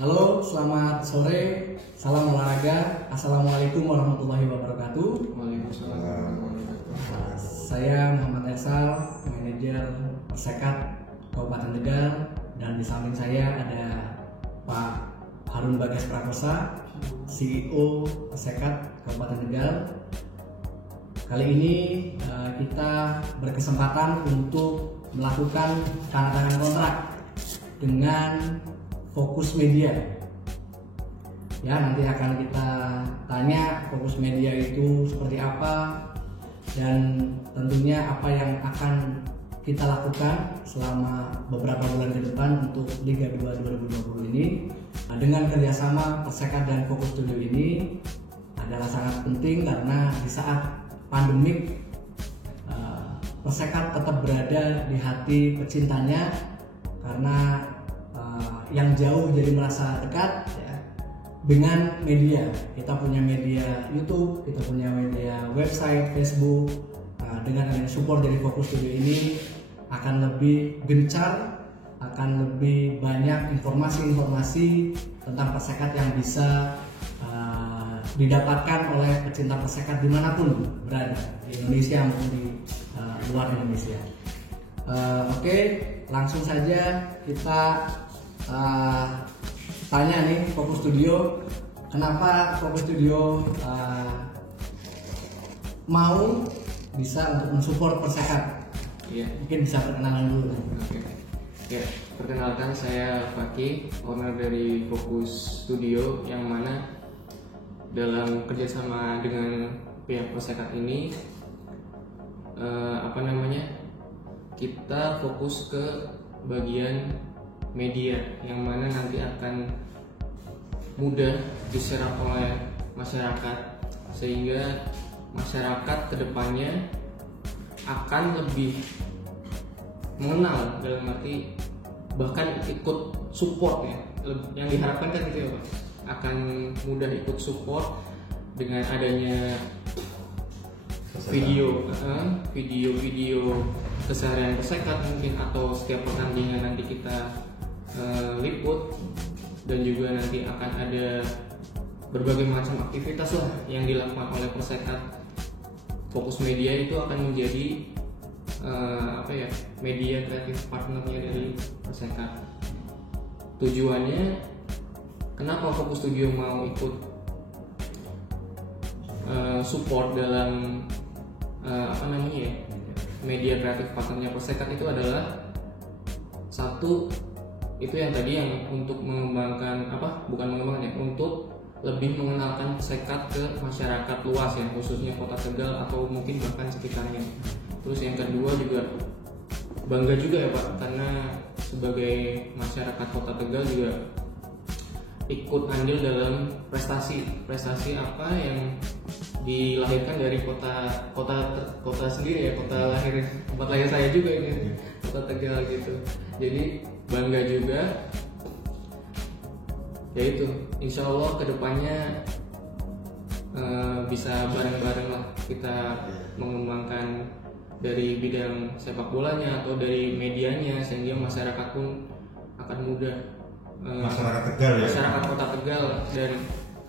Halo, selamat sore, salam olahraga, assalamualaikum warahmatullahi wabarakatuh. Waalaikumsalam. Saya Muhammad Ersal, manajer Persekat Kabupaten Tegal, dan di samping saya ada Pak Harun Bagas Prakosa, CEO Persekat Kabupaten Tegal. Kali ini kita berkesempatan untuk melakukan tanda tangan kontrak dengan Fokus Media. Ya, nanti akan kita tanya Fokus Media itu seperti apa dan tentunya apa yang akan kita lakukan selama beberapa bulan ke depan untuk Liga 2 2020 ini. Dengan kerjasama Persekat dan Fokus Studio ini adalah sangat penting karena di saat pandemik Persekat tetap berada di hati pecintanya karena yang jauh jadi merasa dekat ya, dengan media. Kita punya media YouTube, kita punya media website, Facebook. Dengan adanya support dari Fokus Studio ini akan lebih gencar, akan lebih banyak informasi-informasi tentang Persekat yang bisa didapatkan oleh pecinta Persekat dimanapun berada, di Indonesia maupun di luar Indonesia. Oke, langsung saja kita tanya nih Fokus Studio, kenapa Fokus Studio mau bisa untuk mensupport Persekat? Iya. Mungkin bisa perkenalan dulu. Oke. Ya, perkenalkan saya Fakih, owner dari Fokus Studio, yang mana dalam kerjasama dengan pihak Persekat ini kita fokus ke bagian media yang mana nanti akan mudah diserap oleh masyarakat, sehingga masyarakat kedepannya akan lebih mengenal, dalam arti bahkan ikut support ya. Yang diharapkan kan itu ya Pak, akan mudah ikut support dengan adanya video keseharian Persekat mungkin, atau setiap pertandingan nanti kita liput, dan juga nanti akan ada berbagai macam aktivitas lah yang dilakukan oleh Persekat. Fokus Media itu akan menjadi media kreatif partnernya dari Persekat. Tujuannya kenapa Fokus Studio mau ikut support dalam media kreatif partnernya Persekat itu adalah satu, itu yang tadi yang untuk untuk lebih mengenalkan Persekat ke masyarakat luas ya, khususnya Kota Tegal atau mungkin bahkan sekitarnya. Terus yang kedua juga bangga juga ya Pak, karena sebagai masyarakat Kota Tegal juga ikut andil dalam prestasi apa yang dilahirkan dari kota sendiri ya, tempat lahir saya juga ini, Kota Tegal gitu. Jadi bangga juga. Ya itu, insya Allah kedepannya bisa bareng-bareng lah kita mengembangkan dari bidang sepak bolanya atau dari medianya, sehingga masyarakat pun akan mudah, masyarakat Tegal ya, masyarakat Kota Tegal dan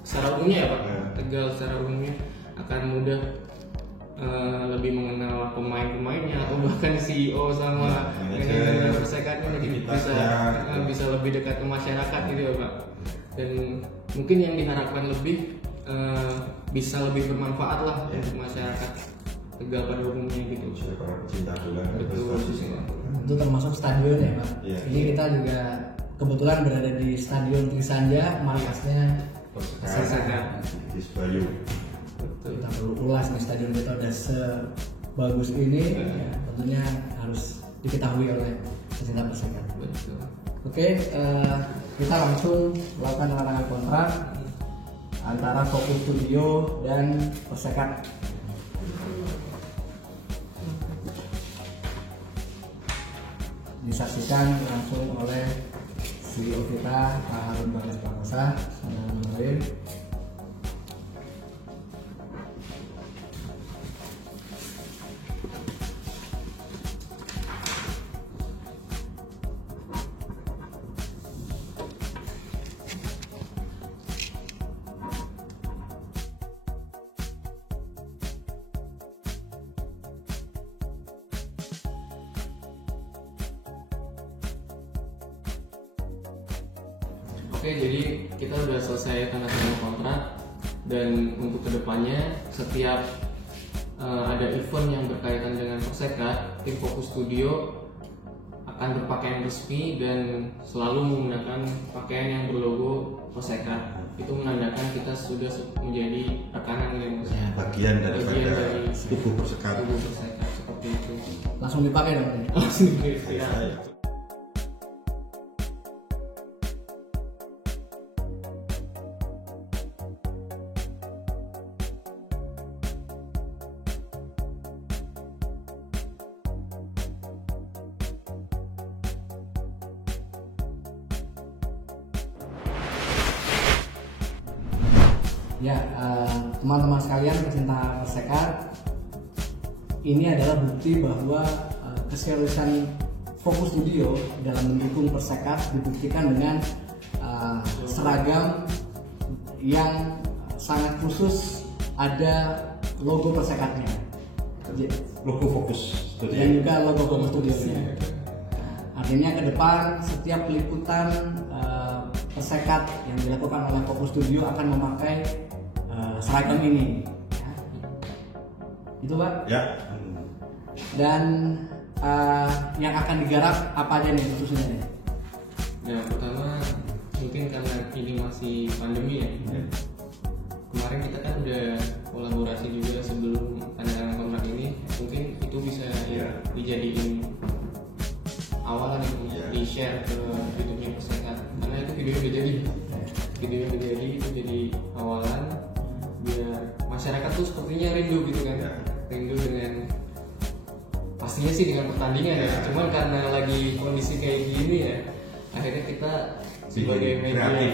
secara umumnya ya Pak, Tegal secara umumnya akan mudah lebih mengenal pemain-pemainnya atau bahkan CEO sama manajer Persekatnya, bisa lebih dekat ke masyarakat gitu ya Pak. Dan mungkin yang diharapkan lebih bisa lebih bermanfaat lah untuk masyarakat Tegal pada umumnya gitu. Para pecinta bola. Betul. Itu termasuk stadion ya Pak. Iya. Ini kita juga kebetulan berada di Stadion Trisanja, markasnya Persekat di Sebayu. kita perlu ulas nih, stadion kita udah sebagus ini ya, tentunya harus diketahui oleh pecinta Persekat. Betul. Oke, kita langsung melakukan tanda tangan kontrak antara Fokus Studio dan Persekat. Disaksikan langsung oleh CEO kita Pak Harun Bagas Prakosa. Oke, jadi kita udah selesai tanda tangan kontrak, dan untuk kedepannya setiap ada event yang berkaitan dengan Persekat, tim Fokus Studio akan berpakaian resmi dan selalu menggunakan pakaian yang berlogo Persekat. Itu menandakan kita sudah menjadi rekanan ya, Mas. Bagian dari tubuh Persekat. Tubuh Persekat seperti itu. Langsung dipakai dong. Langsung dipakai. Ya, teman-teman sekalian pecinta Persekat, ini adalah bukti bahwa keseriusan Fokus Studio dalam mendukung Persekat dibuktikan dengan seragam yang sangat khusus, ada logo Persekatnya, Logo Fokus Studio. dan juga logo Fokus Studio-nya. Artinya ke depan setiap peliputan Persekat yang dilakukan oleh Fokus Studio akan memakai seragam ini, ya. Itu Pak. Ya. Dan yang akan digarap apa aja nih khususnya nih? Ya, pertama mungkin karena ini masih pandemi ya. Kemarin kita kan udah kolaborasi juga sebelum tanda tangan kontrak ini, mungkin itu bisa dijadiin awalan untuk di share ke YouTube-nya Persekat, karena itu video udah jadi, itu jadi awalan biar masyarakat tuh sepertinya rindu gitu kan, rindu dengan pastinya sih dengan pertandingan ya. Cuman karena lagi kondisi kayak gini ya, akhirnya kita sebagai media,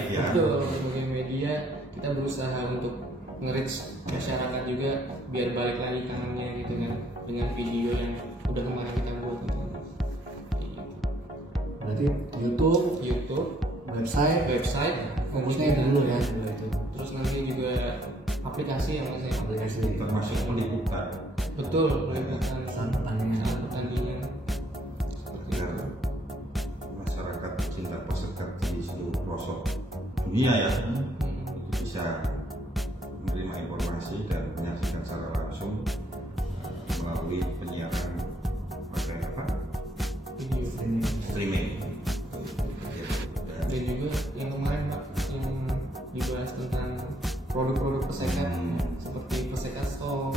sebagai media kita berusaha untuk nge-reach masyarakat juga biar balik lagi kangennya gitu kan dengan video yang udah kemarin kita buat gitu. Berarti YouTube, website, fokusnya itu dulu ya, itu. Terus nanti juga aplikasi yang masih Aplikasi Termasuk meliputan. betul meliputan saat pertandingan. Biar masyarakat pecinta Persekat di seluruh pelosok dunia ya bisa menerima informasi dan menyaksikan secara langsung melalui penyiaran pakai apa? Video Streaming. dan juga yang kemarin Pak yang dibahas tentang produk-produk Persekat seperti Persekat Store,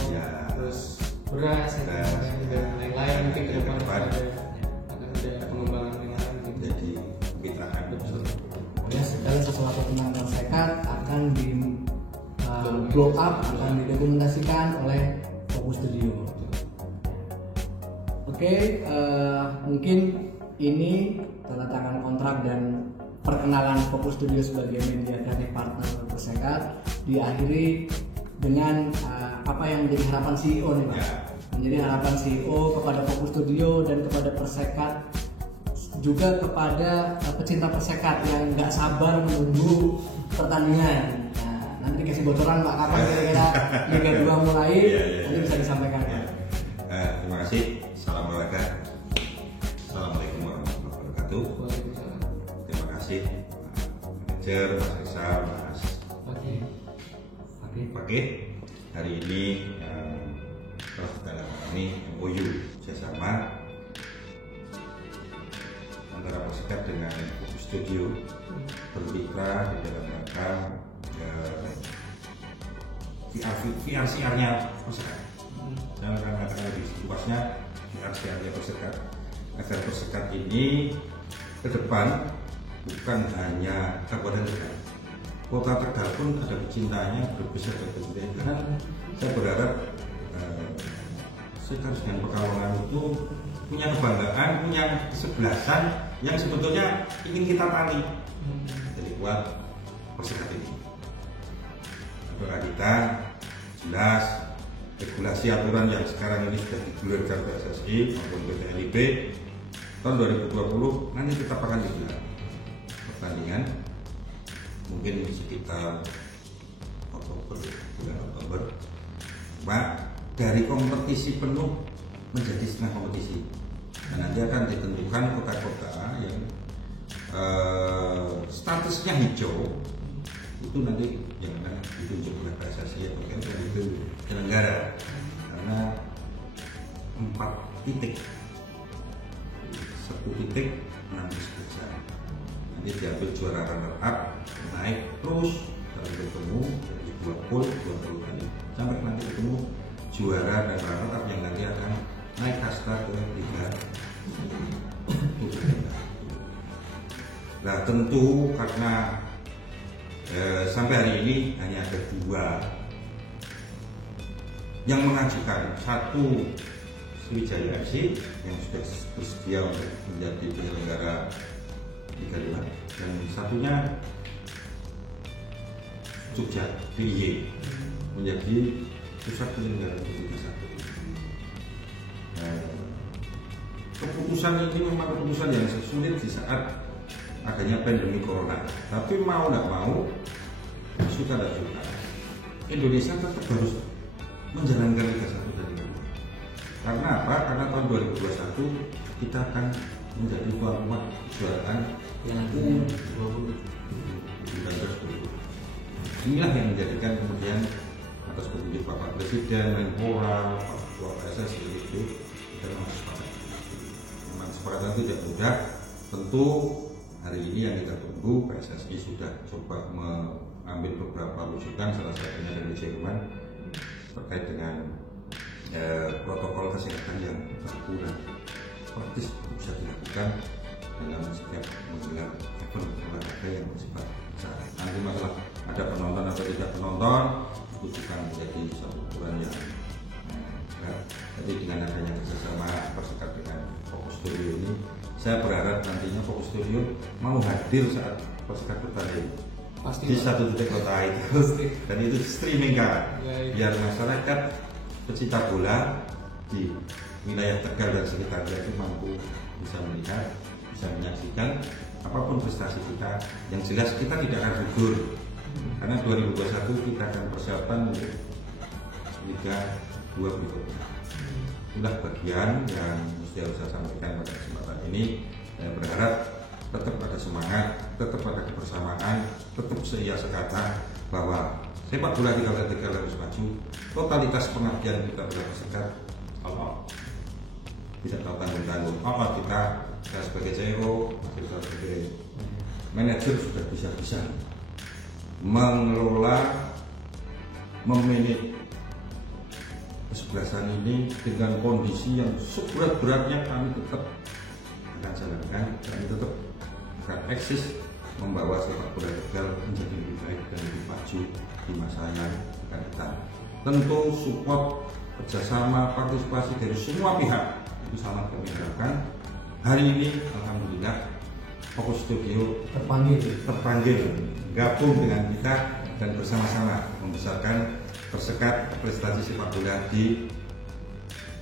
terus beras dan lain-lain, mungkin ke depan akan ada pengembangan yang lain gitu. Jadi kemitraan. Ya, segala sesuatu tentang Persekat akan di blow up, akan didokumentasikan oleh Fokus Studio. Oke, mungkin ini tanda tangan kontrak dan perkenalan Fokus Studio sebagai media kreatif partner Persekat diakhiri dengan apa yang menjadi harapan CEO nih Pak. Menjadi harapan CEO kepada Fokus Studio dan kepada Persekat, juga kepada pecinta Persekat yang nggak sabar menunggu pertandingan. Nah, nanti dikasih bocoran Pak kapan kira-kira Liga 2 mulai, nanti bisa disampaikan Pak. Terima kasih. Salam olahraga. Assalamualaikum warahmatullahi wabarakatuh. Waalaikumsalam. Terima kasih Pak Manajer, Mas Rizal, Mas Fakih. Hari ini telah ditandatangani MOU kerjasama antara Persekat dengan Fokus Studio bermitra di dalam rangka VRCR-nya Persekat. Saya akan mengatakan lebih luasnya VRCR-nya Persekat, agar Persekat ini ke depan bukan hanya Kabupaten Tegal, Kota Tegal pun ada pecintanya berbesar berbeda. Karena saya berharap Persekat dengan Pekalongan itu punya kebanggaan, punya kesebelasan yang sebetulnya ingin kita tali. Jadi buat Persekat ini, apakah kita jelas regulasi aturan yang sekarang ini sudah digulirkan PSSI maupun PT LIB tahun 2020 nanti kita akan digelar pertandingan mungkin di sekitar bulan Oktober. Pak, dari kompetisi penuh menjadi setengah kompetisi. Dan nanti akan ditentukan kota-kota yang status statusnya hijau itu nanti jangan ditunjuk oleh PSSI atau itu penyelenggara, karena 4 titik, 1 titik nanti selesai, nanti diambil juara runner up, naik terus sampai ketemu dari 2 pool 20 kali sampai nanti ketemu juara dan runner up yang nanti akan naik kasta ke Liga. Nah tentu karena sampai hari ini hanya ada 2 yang mengajukan, 1 Sriwijaya FC yang sudah bersedia untuk menjadi penyelenggara Liga 5, dan satunya Jogja DIY menjadi pusat penyelenggara Liga 1. Keputusan ini memang keputusan yang sulit di saat adanya pandemi corona, tapi mau tidak mau, suka tidak suka, Indonesia tetap harus menjalankan Liga 1 dan Liga 2. Karena apa? Karena tahun 2021 kita akan menjadi tuan rumah kejuaraan yang U20. Inilah yang menjadikan kemudian atas petunjuk Bapak Presiden, Menpora, Pak Ketua PSSI itu kita memang sepakat. Memang sepakat itu tidak mudah. Tentu hari ini yang kita tunggu, PSSI sudah coba mengambil beberapa rujukan, salah satunya dari Jerman terkait dengan protokol kesehatan yang baku dan praktis bisa dilakukan dalam setiap menggelar event olahraga yang bersifat besar. Nanti masalah ada penonton atau tidak penonton itu juga menjadi satu ukuran yang berat. Jadi dengan adanya kerjasama Persekat dengan Fokus Studio ini, saya berharap nantinya Fokus Studio mau hadir saat Persekat bertanding di satu titik kota itu, dan itu streaming kan, biar masyarakat pecinta bola di wilayah Tegal dan sekitarnya itu mampu bisa melihat, bisa menyaksikan apapun prestasi kita. Yang jelas kita tidak akan gugur, karena 2021 kita akan persiapan untuk Liga 2 berikutnya. Itulah bagian yang mesti harus saya sampaikan pada kesempatan ini. Saya berharap tetap ada semangat, tetap ada kebersamaan, tetap seia sekata bahwa sepak bola di Kabupaten Tegal harus maju. Totalitas pengabdian kita pada Persekat Allah tidak tahu tanggung-tanggung. Allah kita sebagai CEO, kita sebagai manajer sudah bisa mengelola, memanage kesebelasan ini dengan kondisi yang seberat-beratnya. Kami tetap akan jalankan, kami tetap akan eksis membawa sepak bola Tegal menjadi lebih baik dan lebih maju di masa yang akan datang. Tentu support, kerjasama, partisipasi dari semua pihak itu sangat kami harapkan. Hari ini alhamdulillah Fokus Studio terpanggil gabung dengan kita dan bersama-sama membesarkan Persekat prestasi sepak bola di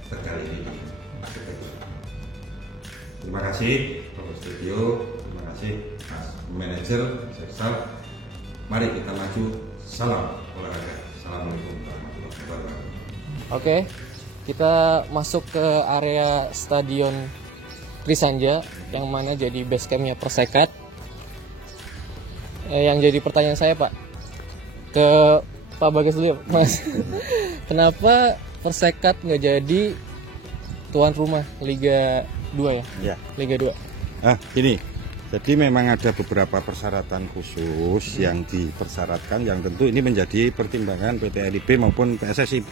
Tegal ini. Terima kasih Fokus Studio, terima kasih Mas Manajer Seksal. Mari kita maju. Salam olahraga. Assalamualaikum warahmatullahi wabarakatuh. Oke, kita masuk ke area Stadion Trisanja yang mana jadi base campnya Persekat. Yang jadi pertanyaan saya Pak ke Pak Bagas dulu, Mas. Kenapa Persekat nggak jadi tuan rumah Liga 2 ya? Ya. Liga 2. Ini. Jadi memang ada beberapa persyaratan khusus yang dipersyaratkan, yang tentu ini menjadi pertimbangan PT LIB maupun PSSI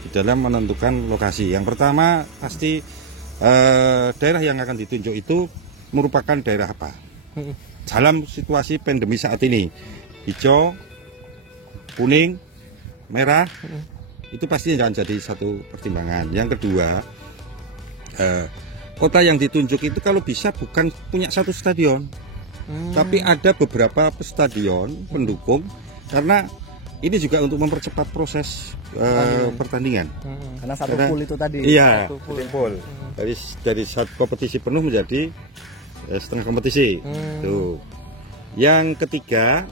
di dalam menentukan lokasi. Yang pertama pasti daerah yang akan ditunjuk itu merupakan daerah apa? Dalam situasi pandemi saat ini, hijau, kuning, merah, itu pasti akan jadi satu pertimbangan. Yang kedua, kota yang ditunjuk itu kalau bisa bukan punya satu stadion, tapi ada beberapa stadion pendukung, karena ini juga untuk mempercepat proses pertandingan. Karena satu pool itu tadi. Iya, satu pool. Dari satu kompetisi penuh menjadi setengah kompetisi. Tuh. Yang ketiga,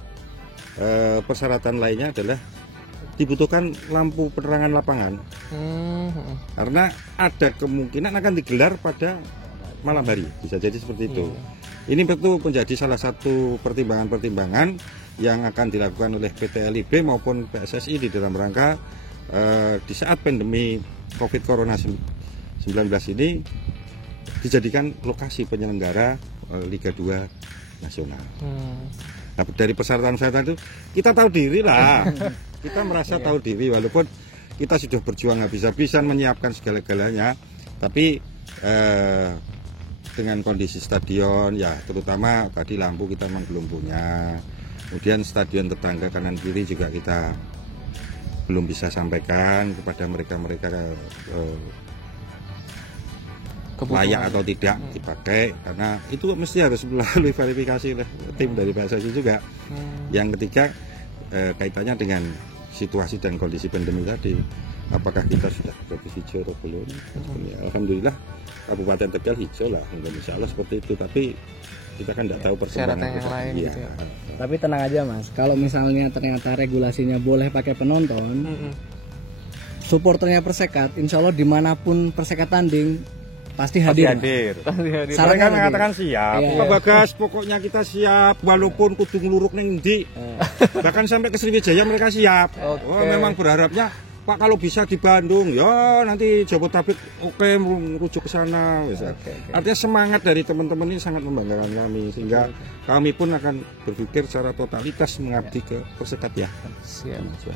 persyaratan lainnya adalah dibutuhkan lampu penerangan lapangan, karena ada kemungkinan akan digelar pada malam hari, bisa jadi seperti itu. Ini tentu menjadi salah satu pertimbangan-pertimbangan yang akan dilakukan oleh PT LIB maupun PSSI di dalam rangka di saat pandemi COVID Corona 19 ini dijadikan lokasi penyelenggara Liga 2 nasional. Nah, dari persyaratan saya tadi kita tahu diri lah, kita merasa tahu diri walaupun kita sudah berjuang habis-habisan menyiapkan segala-galanya, tapi dengan kondisi stadion ya terutama tadi lampu kita memang belum punya, kemudian stadion tetangga kanan kiri juga kita belum bisa sampaikan kepada mereka layak atau tidak dipakai, karena itu mesti harus melalui verifikasi oleh tim dari PSSI juga. Yang ketiga kaitannya dengan situasi dan kondisi pandemi tadi, apakah kita sudah berarti hijau atau belum? Alhamdulillah Kabupaten Tegal hijau lah, insya Allah seperti itu, tapi kita kan tidak tahu perkembangan yang lain gitu ya. Tapi tenang aja Mas, kalau misalnya ternyata regulasinya boleh pakai penonton, supporternya Persekat, insya Allah dimanapun Persekat tanding pasti hadir. Mereka mengatakan siap. Iya. Pak Bagas, pokoknya kita siap walaupun kudu ngeluruk ning ndi. Bahkan sampai ke Sriwijaya mereka siap. Oh, memang berharapnya Pak kalau bisa di Bandung, ya nanti Jabodetabek oke merujuk ke sana. Artinya semangat dari teman-teman ini sangat membanggakan kami, sehingga kami pun akan berpikir secara totalitas mengabdi ke Persekat ya.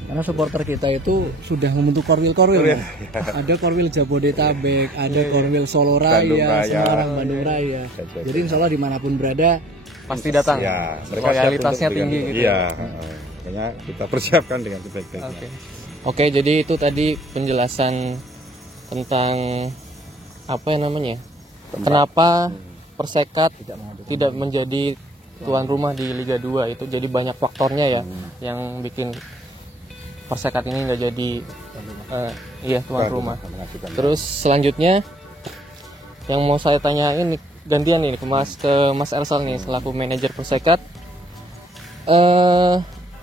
Karena supporter kita itu sudah membentuk korwil-korwil. Ada korwil Jabodetabek, ada korwil Solo Raya, Semarang, Bandung Raya. Jadi insya Allah dimanapun berada pasti datang. Ya, loyalitasnya tinggi gitu. Iya, makanya kita persiapkan dengan sebaik-baiknya. Oke, jadi itu tadi penjelasan tentang apa yang namanya? Kenapa Persekat tidak menjadi tuan rumah di Liga 2 itu, jadi banyak faktornya ya yang bikin Persekat ini nggak jadi tuan rumah. Terus selanjutnya yang mau saya tanyain gantian nih ke Mas Ersal nih selaku manajer Persekat,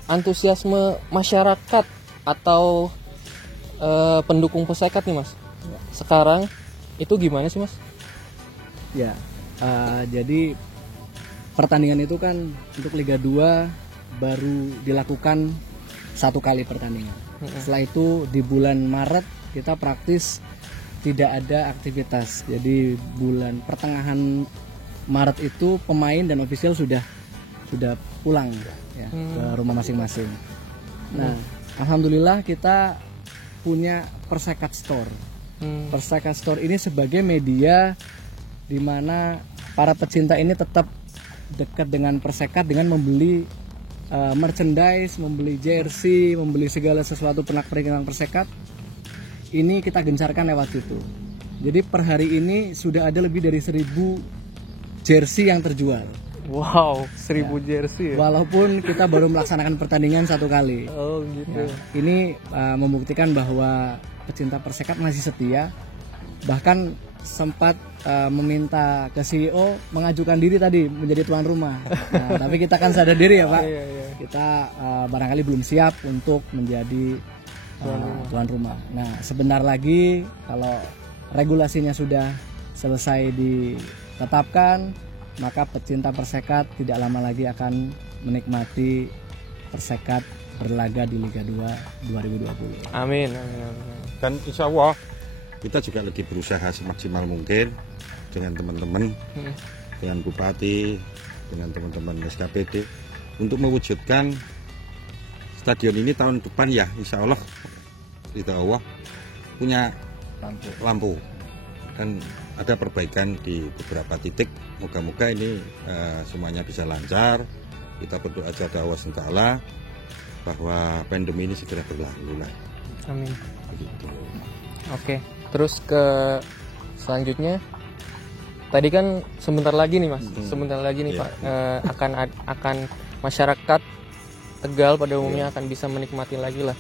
antusiasme masyarakat atau pendukung Persekat nih Mas sekarang itu gimana sih Mas? Ya, jadi pertandingan itu kan untuk Liga 2 baru dilakukan 1 kali pertandingan. Setelah itu di bulan Maret kita praktis tidak ada aktivitas. Jadi bulan pertengahan Maret itu pemain dan ofisial sudah pulang ya, ke rumah masing-masing. Nah, alhamdulillah kita punya Persekat Store. Persekat Store ini sebagai media di mana para pecinta ini tetap dekat dengan Persekat dengan membeli merchandise, membeli jersey, membeli segala sesuatu pernak-pernik Persekat. Ini kita gencarkan lewat situ. Jadi per hari ini sudah ada lebih dari 1000 jersey yang terjual. Wow, 1000 jersey ya? Walaupun kita baru melaksanakan pertandingan 1 kali. Oh gitu. Ini membuktikan bahwa pecinta Persekat masih setia. Bahkan sempat meminta ke CEO mengajukan diri tadi menjadi tuan rumah. Nah, tapi kita kan sadar diri ya Pak. Kita barangkali belum siap untuk menjadi tuan rumah. Nah, sebentar lagi kalau regulasinya sudah selesai ditetapkan, maka pecinta Persekat tidak lama lagi akan menikmati Persekat berlaga di Liga 2 2020. Amin. Dan insya Allah kita juga lagi berusaha semaksimal mungkin dengan teman-teman, dengan Bupati, dengan teman-teman SKPD untuk mewujudkan stadion ini tahun depan ya, insya Allah punya lampu dan ada perbaikan di beberapa titik. Moga-moga ini semuanya bisa lancar. Kita berdoa kepada Allah SWT bahwa pandemi ini segera berlalu lah. Amin. Begitu. Oke, terus ke selanjutnya. Tadi kan sebentar lagi nih Mas, sebentar lagi nih Pak, akan masyarakat Tegal pada umumnya akan bisa menikmati lagi lah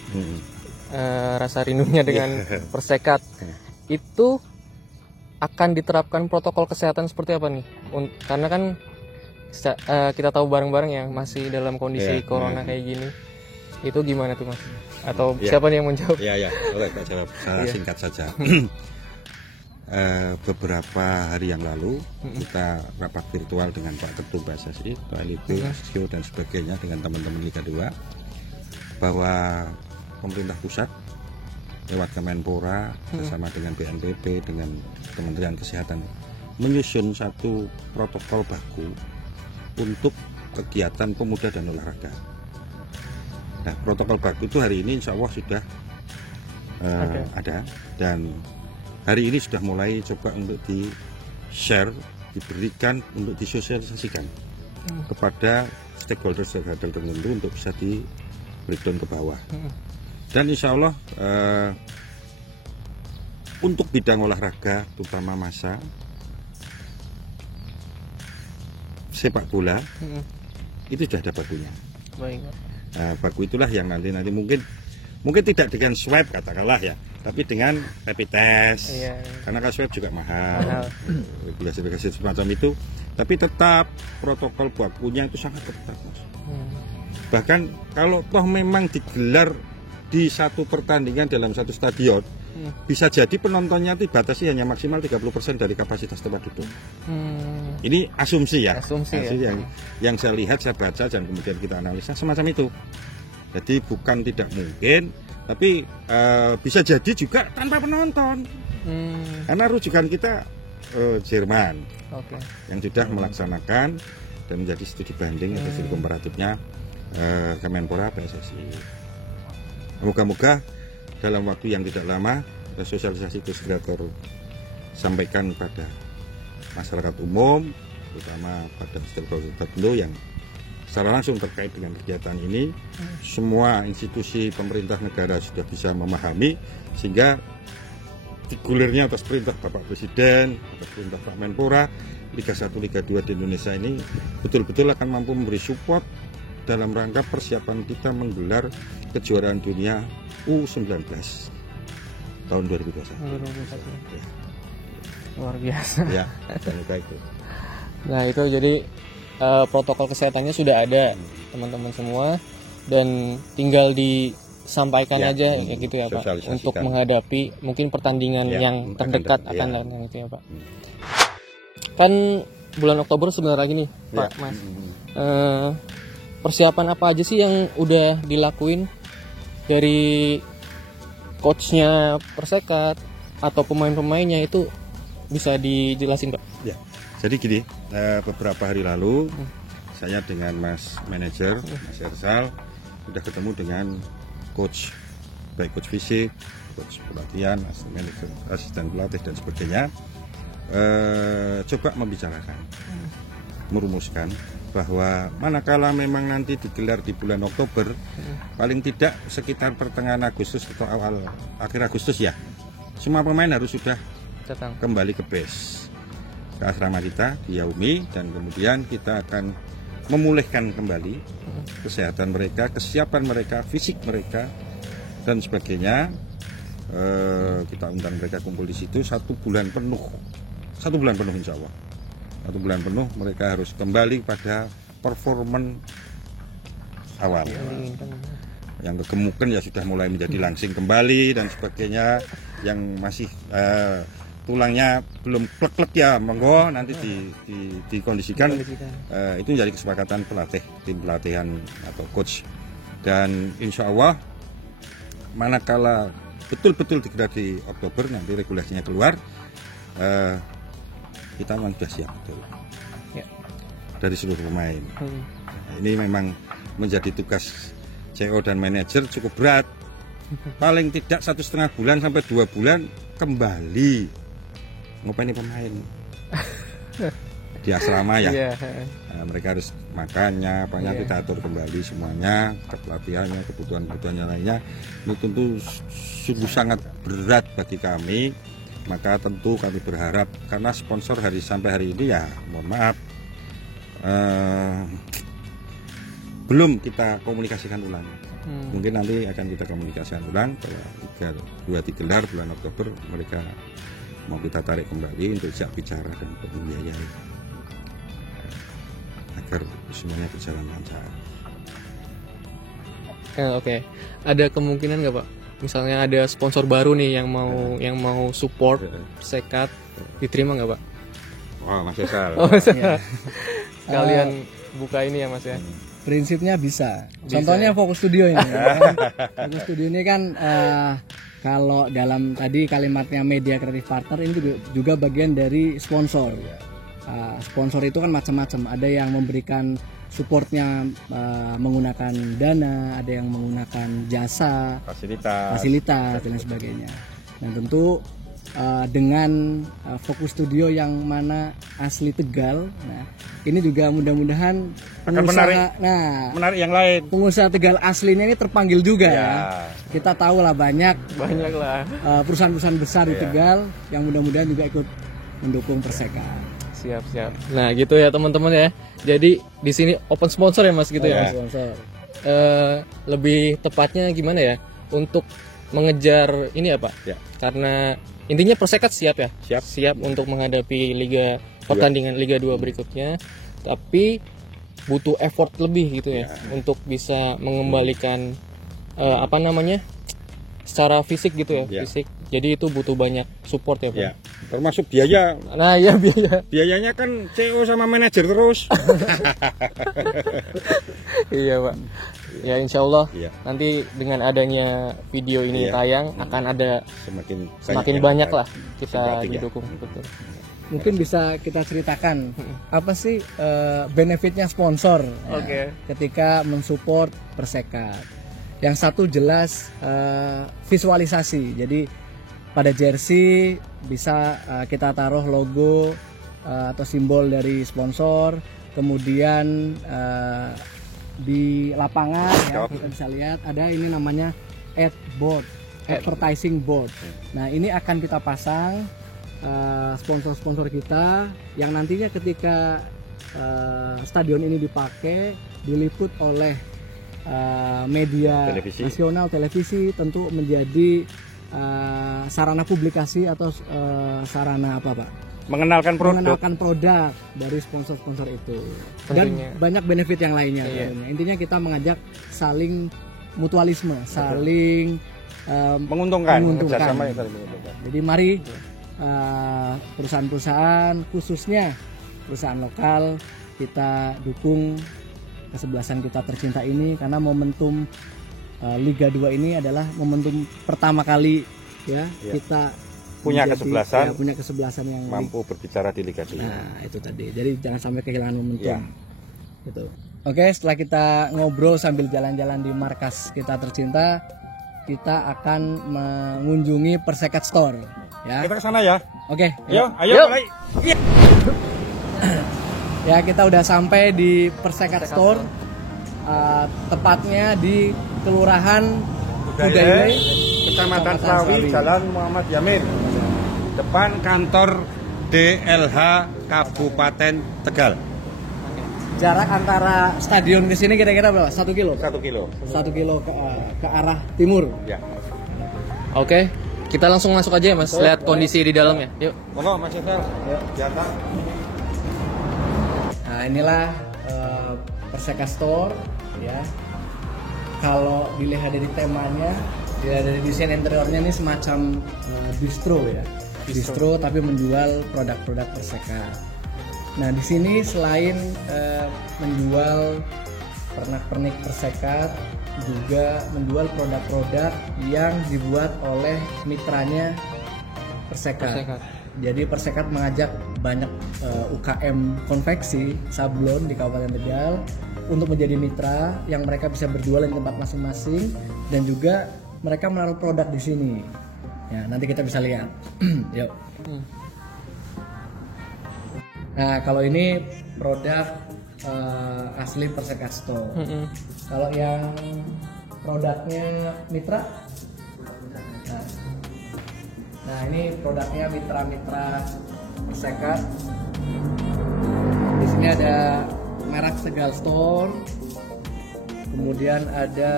rasa rindunya dengan Persekat. Itu akan diterapkan protokol kesehatan seperti apa nih? Karena kan kita tahu bareng-bareng ya masih dalam kondisi corona kayak gini. Itu gimana tuh Mas? Atau siapa nih yang menjawab? Iya, boleh saya jawab singkat saja. beberapa hari yang lalu kita rapat virtual dengan Pak Ketum PSSI, Pak Lito, Sio dan sebagainya dengan teman-teman Liga 2 bahwa pemerintah pusat lewat Kemenpora bersama dengan BNPB dengan Kementerian Kesehatan menyusun satu protokol baku untuk kegiatan pemuda dan olahraga. Nah, protokol baku itu hari ini insya Allah sudah ada, dan hari ini sudah mulai coba untuk di-share, diberikan untuk disosialisasikan kepada stakeholder tertentu untuk bisa di breakdown ke bawah. Dan insya Allah untuk bidang olahraga terutama massa sepak bola itu sudah ada bakunya. Baik. Baku itulah yang nanti mungkin tidak dengan swab katakanlah ya, tapi dengan rapid test. Iya. Karena kan swab juga mahal. Regulasi semacam itu, tapi tetap protokol bakunya itu sangat ketat, Mas. Bahkan kalau toh memang digelar di satu pertandingan dalam satu stadion, bisa jadi penontonnya dibatasi hanya maksimal 30% dari kapasitas tempat duduk. Ini asumsi ya. Asumsi ya. Yang saya lihat, saya baca dan kemudian kita analisa semacam itu. Jadi bukan tidak mungkin, tapi bisa jadi juga tanpa penonton. Karena rujukan kita Jerman, yang sudah melaksanakan dan menjadi studi banding atau studi komparatifnya Kemenpora PSSI. Moga-moga dalam waktu yang tidak lama sosialisasi itu segera tersampaikan pada masyarakat umum, terutama pada stakeholder tertentu yang secara langsung terkait dengan kegiatan ini. Semua institusi pemerintah negara sudah bisa memahami, sehingga digulirnya atas perintah Bapak Presiden, atas perintah Pak Menpora, Liga 1, Liga 2 di Indonesia ini betul-betul akan mampu memberi support dalam rangka persiapan kita menggelar kejuaraan dunia U19 tahun 2021. Ya. Luar biasa. Ya, itu. Nah, itu jadi protokol kesehatannya sudah ada teman-teman semua, dan tinggal disampaikan aja ya gitu ya Pak, untuk menghadapi mungkin pertandingan yang terdekat akan datang gitu ya Pak. Kan bulan Oktober sebentar lagi nih Pak Mas. Persiapan apa aja sih yang udah dilakuin dari coachnya Persekat atau pemain-pemainnya, itu bisa dijelasin Pak? Ya, jadi gini, beberapa hari lalu saya dengan Mas Manajer, Mas Ersal, sudah ketemu dengan coach, baik coach fisik, coach pelatihan, asisten pelatih dan sebagainya. Coba membicarakan, merumuskan bahwa manakala memang nanti digelar di bulan Oktober, paling tidak sekitar pertengahan Agustus atau akhir Agustus ya, semua pemain harus sudah kembali ke base, ke asrama kita di Yaumi, dan kemudian kita akan memulihkan kembali kesehatan mereka, kesiapan mereka, fisik mereka dan sebagainya. Kita undang mereka kumpul di situ 1 bulan penuh, insya Allah. 1 bulan penuh mereka harus kembali pada performan awal. Yang kegemukan ya sudah mulai menjadi langsing kembali dan sebagainya. Yang masih tulangnya belum klek-klek ya, monggo nanti dikondisikan. Itu menjadi kesepakatan pelatih, tim pelatihan atau coach. Dan insya Allah manakala betul-betul digelar di Oktober, nanti regulasinya keluar, kita memang sudah siap betul dari seluruh pemain. Nah, ini memang menjadi tugas CEO dan manajer cukup berat. Paling tidak 1,5 bulan sampai 2 bulan kembali ngopeni pemain di asrama ya. Nah, mereka harus makannya, apanya kita atur kembali semuanya, pelatihannya, kebutuhan-kebutuhannya lainnya. Ini tentu sungguh sangat berat bagi kami. Maka tentu kami berharap, karena sponsor sampai hari ini ya mohon maaf belum kita komunikasikan ulang. Mungkin nanti akan kita komunikasikan ulang kalau Liga 2 digelar bulan Oktober, mereka mau kita tarik kembali untuk siap bicara dan membiayai agar semuanya berjalan lancar. Oke. Ada kemungkinan nggak Pak misalnya ada sponsor baru nih yang mau support Persekat, diterima nggak Pak? Wah, Mas Esal. Oh, sekalian buka ini ya Mas ya. Prinsipnya bisa. Contohnya Fokus Studio ini. Fokus Studio ini kan kalau dalam tadi kalimatnya media kreatif partner ini juga bagian dari sponsor. Sponsor itu kan macam-macam. Ada yang memberikan supportnya menggunakan dana, ada yang menggunakan jasa, fasilitas dan lain sebagainya. Dan tentu dengan Fokus Studio yang mana asli Tegal, nah ini juga mudah-mudahan pengusaha, menarik yang lain. Pengusaha Tegal aslinya ini terpanggil juga ya. Kita tahu lah banyak lah perusahaan-perusahaan besar di Tegal yang mudah-mudahan juga ikut mendukung Persekat. Siap. Nah gitu ya teman-teman ya. Jadi di sini open sponsor ya Mas gitu ya. Sponsor. Lebih tepatnya gimana ya untuk mengejar ini ya Pak? Ya. Karena intinya Persekat siap ya. Siap untuk menghadapi pertandingan Liga 2 berikutnya. Tapi butuh effort lebih gitu ya untuk bisa mengembalikan secara fisik gitu ya. Fisik. Jadi itu butuh banyak support ya Pak. Ya. Termasuk biaya. Nah iya biayanya kan CEO sama manajer terus. Iya Pak. Ya insya Allah nanti dengan adanya video ini tayang akan ada semakin banyak lah kita didukung. Betul. Mungkin bisa kita ceritakan apa sih benefitnya sponsor ketika mensupport Persekat. Yang satu jelas visualisasi. Jadi pada jersey bisa kita taruh logo atau simbol dari sponsor. Kemudian di lapangan ya, kita bisa lihat ada ini namanya advertising board. Nah ini akan kita pasang sponsor-sponsor kita yang nantinya ketika stadion ini dipakai, diliput oleh media nasional, televisi, tentu menjadi sarana publikasi atau sarana apa Pak? Mengenalkan produk dari sponsor-sponsor itu. Dan banyak benefit yang lainnya. Intinya kita mengajak saling mutualisme, saling menguntungkan. Jadi mari perusahaan-perusahaan, khususnya perusahaan lokal, kita dukung kesebelasan kita tercinta ini, karena momentum Liga 2 ini adalah momentum pertama kali kita punya kesebelasan yang mampu berbicara di Liga 2. Nah, itu tadi. Jadi jangan sampai kehilangan momentum. Gitu. Oke, setelah kita ngobrol sambil jalan-jalan di markas kita tercinta, kita akan mengunjungi Persekat Store ya. Kita ke sana ya. Oke. Ayo. Mulai. Ya, kita udah sampai di Persekat Store. Tepatnya di Kelurahan Budaya, Kecamatan Slawi, Jalan Muhammad Yamin, depan kantor DLH Kabupaten Tegal. Jarak antara stadion ke sini kira-kira berapa? 1 kilo? 1 kilo. 1 kilo ke arah timur. Ya. Oke, kita langsung masuk aja ya Mas, lihat kondisi di dalamnya. Yuk. Monggo Mas Esal. Yuk. Nah, inilah Persekat Store ya. Kalau dilihat dari temanya, dilihat dari desain interiornya, ini semacam distro ya. Distro tapi menjual produk-produk Persekat. Nah, di sini selain menjual pernak-pernik Persekat, juga menjual produk-produk yang dibuat oleh mitranya Persekat. Jadi Persekat mengajak banyak UKM konveksi sablon di Kabupaten Tegal untuk menjadi mitra yang mereka bisa berjual di tempat masing-masing, dan juga mereka menaruh produk di sini. Ya, nanti kita bisa lihat. Yuk. Nah, kalau ini produk asli Persekat Store. Kalau yang produknya mitra, nah ini produknya mitra-mitra Persekat. Di sini ada merek Tegal Store. Kemudian ada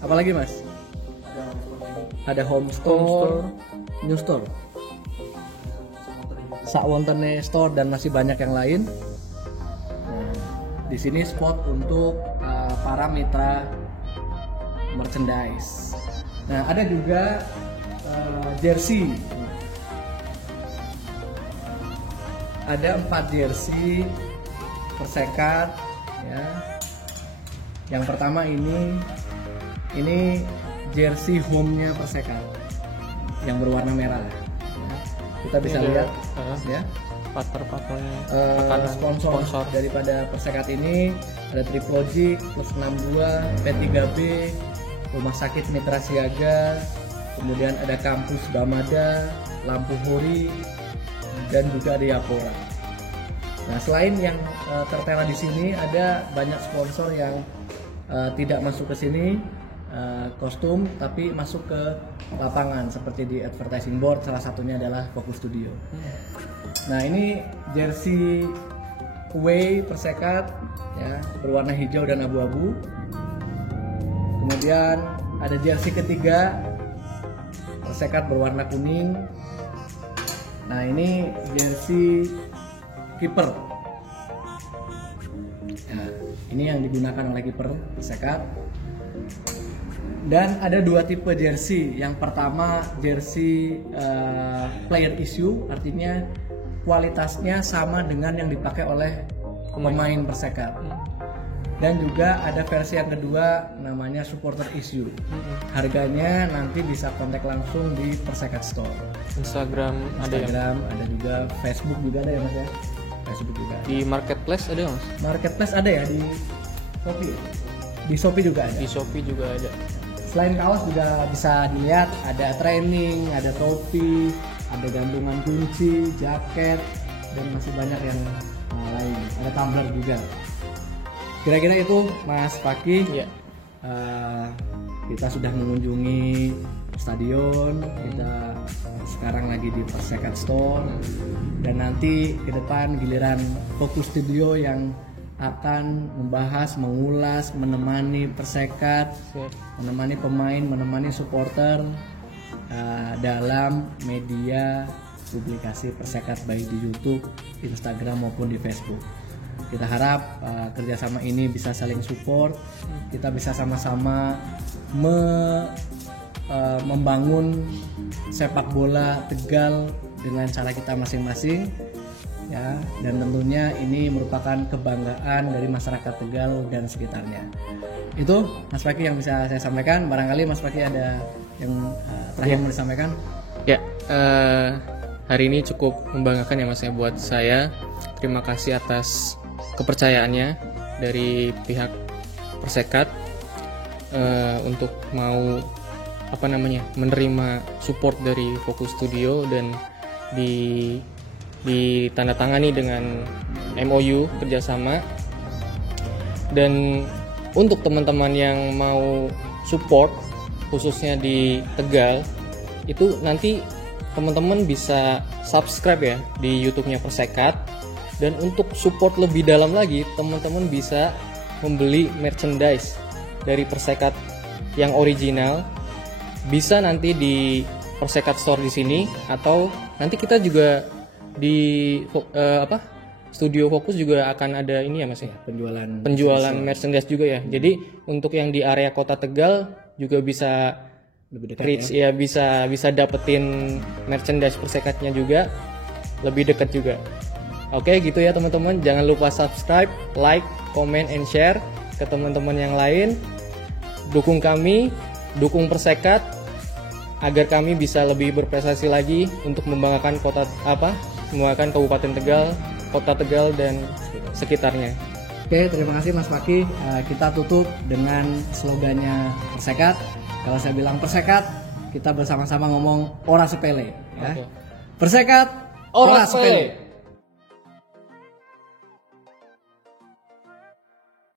apa lagi Mas? Ada Home Store, New Store, Sakwontene Store, dan masih banyak yang lain. Nah, di sini spot untuk para mitra merchandise. Nah, ada juga jersey. Ada 4 jersey Persekat ya. Yang pertama ini jersey home-nya Persekat yang berwarna merah ya. Kita bisa Ini lihat ada, ya partner-partnernya sponsor daripada Persekat ini ada Triplogic, Plus 62, P3B, Rumah Sakit Mitra Siaga, kemudian ada Kampus Bamada, Lampu Hori, dan juga ada Yapora. Nah, selain yang tertera di sini ada banyak sponsor yang tidak masuk ke sini kostum, tapi masuk ke lapangan seperti di advertising board. Salah satunya adalah Focus Studio. Nah, ini jersey away Persekat ya, berwarna hijau dan abu-abu. Kemudian ada jersey ketiga Persekat berwarna kuning. Nah, ini jersey kiper. Nah, ini yang digunakan oleh kiper Persekat. Dan ada 2 tipe jersey. Yang pertama jersey player issue, artinya kualitasnya sama dengan yang dipakai oleh pemain Persekat. Dan juga ada versi yang kedua namanya supporter issue. Harganya nanti bisa kontak langsung di Persekat Store. Instagram ada juga, Facebook juga ada ya Mas ya. Facebook juga ada. di marketplace ada Mas? Marketplace ada ya di Shopee. Di Shopee juga ada. Di Shopee juga ada. Selain kaos juga bisa dilihat ada training, ada topi, ada gantungan kunci, jaket, dan masih banyak yang lain. Ada tumbler juga. Kira-kira itu Mas Fakih. Iya. Kita sudah mengunjungi stadion, kita sekarang lagi di Persekat Store, dan nanti ke depan giliran Focus Studio yang akan membahas, mengulas, menemani Persekat, menemani pemain, menemani supporter dalam media publikasi Persekat baik di YouTube, Instagram maupun di Facebook. Kita harap kerjasama ini bisa saling support, kita bisa sama-sama membangun sepak bola Tegal dengan cara kita masing-masing. Ya, dan tentunya ini merupakan kebanggaan dari masyarakat Tegal dan sekitarnya. Itu Mas Fakih yang bisa saya sampaikan. Barangkali Mas Fakih ada yang terakhir mau disampaikan. Ya, hari ini cukup membanggakan ya Mas ya buat saya. Terima kasih atas kepercayaannya dari pihak Persekat untuk mau menerima support dari Focus Studio dan ditandatangani dengan MOU kerjasama. Dan untuk teman-teman yang mau support khususnya di Tegal, itu nanti teman-teman bisa subscribe ya di YouTube-nya Persekat. Dan untuk support lebih dalam lagi, teman-teman bisa membeli merchandise dari Persekat yang original. Bisa nanti di Persekat Store di sini, atau nanti kita juga di Studio Fokus juga akan ada ini ya Mas ya, penjualan merchandise juga ya. Jadi untuk yang di area Kota Tegal juga bisa lebih dekat reach ya, bisa dapetin merchandise Persekatnya juga lebih dekat juga. Oke, gitu ya teman-teman. Jangan lupa subscribe, like, comment, and share ke teman-teman yang lain. Dukung kami, dukung Persekat agar kami bisa lebih berprestasi lagi untuk membanggakan membanggakan Kabupaten Tegal, Kota Tegal dan sekitarnya. Oke, terima kasih Mas Fakih. Kita tutup dengan slogannya Persekat. Kalau saya bilang Persekat, kita bersama-sama ngomong ora sepele ya. Oke. Persekat ora sepele.